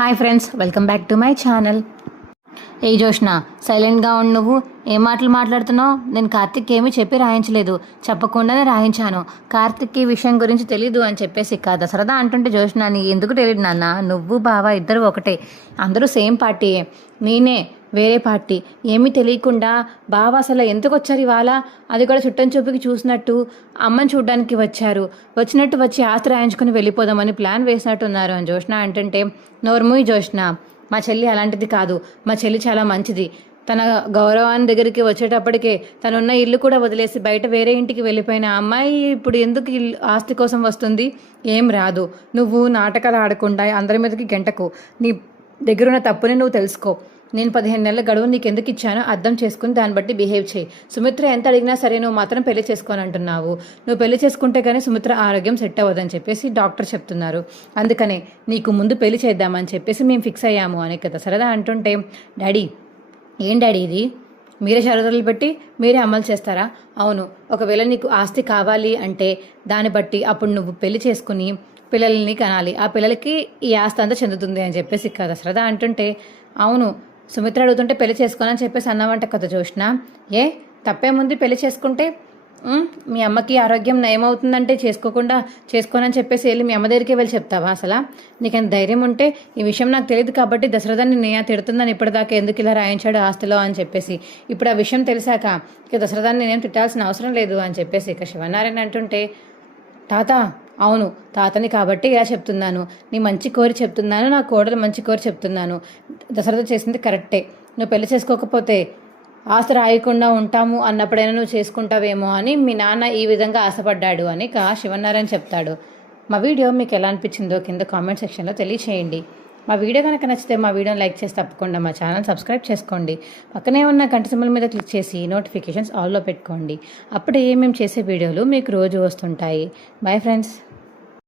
Hi friends, welcome back to my channel. ఏ జోష్న, సైలెంట్గా ఉండు. నువ్వు ఏం మాటలు మాట్లాడుతున్నావు? నేను కార్తిక్ ఏమీ చెప్పి రాయించలేదు, చెప్పకుండానే రాయించాను. కార్తిక్ ఈ విషయం గురించి తెలీదు అని చెప్పేసి కాదు సరదా అంటుంటే జోష్న, నీ ఎందుకు తెలియదు నాన్న? నువ్వు బావ ఇద్దరు ఒకటే, అందరూ సేమ్ పార్టీయే, నేనే వేరే పార్టీ. ఏమీ తెలియకుండా బావ అసలు ఎందుకు వచ్చారు ఇవాళ? అది కూడా చుట్టం చూపుకి చూసినట్టు అమ్మని చూడడానికి వచ్చారు. వచ్చినట్టు వచ్చి ఆస్తి రాయించుకుని వెళ్ళిపోదామని ప్లాన్ వేసినట్టున్నారు అని జోష్న అంటుంటే, నోర్మూయి జోష్న, మా చెల్లి అలాంటిది కాదు. మా చెల్లి చాలా మంచిది. తన గౌరవాన్ని దగ్గరికి వచ్చేటప్పటికే తనున్న ఇల్లు కూడా వదిలేసి బయట వేరే ఇంటికి వెళ్ళిపోయిన అమ్మాయి ఇప్పుడు ఎందుకు ఆస్తి కోసం వస్తుంది? ఏం రాదు. నువ్వు నాటకాలు ఆడకుండా అందరి మీదకి గంటకు. నీ దగ్గరున్న తప్పుని నువ్వు తెలుసుకో. నేను 15 నెలల గడువు నీకు ఎందుకు ఇచ్చానో అర్థం చేసుకుని దాన్ని బట్టి బిహేవ్ చేయి. సుమిత్ర ఎంత అడిగినా సరే నువ్వు మాత్రం పెళ్లి చేసుకోని అంటున్నావు. నువ్వు పెళ్లి చేసుకుంటే కానీ సుమిత్ర ఆరోగ్యం సెట్ అవ్వదని చెప్పేసి డాక్టర్ చెప్తున్నారు. అందుకనే నీకు ముందు పెళ్లి చేద్దామని చెప్పేసి మేము ఫిక్స్ అయ్యాము అని కదా సరదా అంటుంటే, డాడీ ఏం డాడీ ఇది? మీరే షరతులు పెట్టి మీరే అమలు చేస్తారా? అవును. ఒకవేళ నీకు ఆస్తి కావాలి అంటే దాన్ని బట్టి అప్పుడు నువ్వు పెళ్లి చేసుకుని పిల్లల్ని కనాలి. ఆ పిల్లలకి ఈ ఆస్తి అంతా చెందుతుంది అని చెప్పేసి కదా సరదా అంటుంటే, అవును సుమిత్ర అడుగుతుంటే పెళ్లి చేసుకోనని చెప్పేసి అన్నావంట కదా జోష్న. ఏ తప్పేముంది పెళ్లి చేసుకుంటే? మీ అమ్మకి ఆరోగ్యం నయమవుతుందంటే చేసుకోనని చెప్పేసి వెళ్ళి మీ అమ్మ దగ్గరికి వెళ్ళి చెప్తావా? అసలు నీకంత ధైర్యం ఉంటే, ఈ విషయం నాకు తెలియదు కాబట్టి దశరథాన్ని నేనే తిడుతుందని ఇప్పటిదాకా ఎందుకు ఇలా రాయించాడు ఆస్తిలో అని చెప్పేసి, ఇప్పుడు ఆ విషయం తెలిసాక ఇక దశరథాన్ని నేనేం తిట్టాల్సిన అవసరం లేదు అని చెప్పేసి ఇక శివనారాయణ అంటుంటే, తాత అవును తాతని కాబట్టి ఇలా చెప్తున్నాను, నీ మంచి కోరి చెప్తున్నాను, నా కోడలు మంచి కోరి చెప్తున్నాను. దశరథ చేసింది కరెక్టే. నువ్వు పెళ్లి చేసుకోకపోతే ఆస్తి రాయకుండా ఉంటాము అన్నప్పుడైనా నువ్వు చేసుకుంటావేమో అని మీ నాన్న ఈ విధంగా ఆశపడ్డాడు అని శివనారాయణ చెప్తాడు. మా వీడియో మీకు ఎలా అనిపించిందో కింద కామెంట్ సెక్షన్లో తెలియచేయండి. మా వీడియో కనుక నచ్చితే మా వీడియోని లైక్ చేసి తప్పకుండా మా ఛానల్ సబ్స్క్రైబ్ చేసుకోండి. పక్కనే ఉన్న గంట సింబల్ మీద క్లిక్ చేసి నోటిఫికేషన్స్ ఆల్లో పెట్టుకోండి. అప్పుడే మేము చేసే వీడియోలు మీకు రోజు వస్తుంటాయి. Bye friends.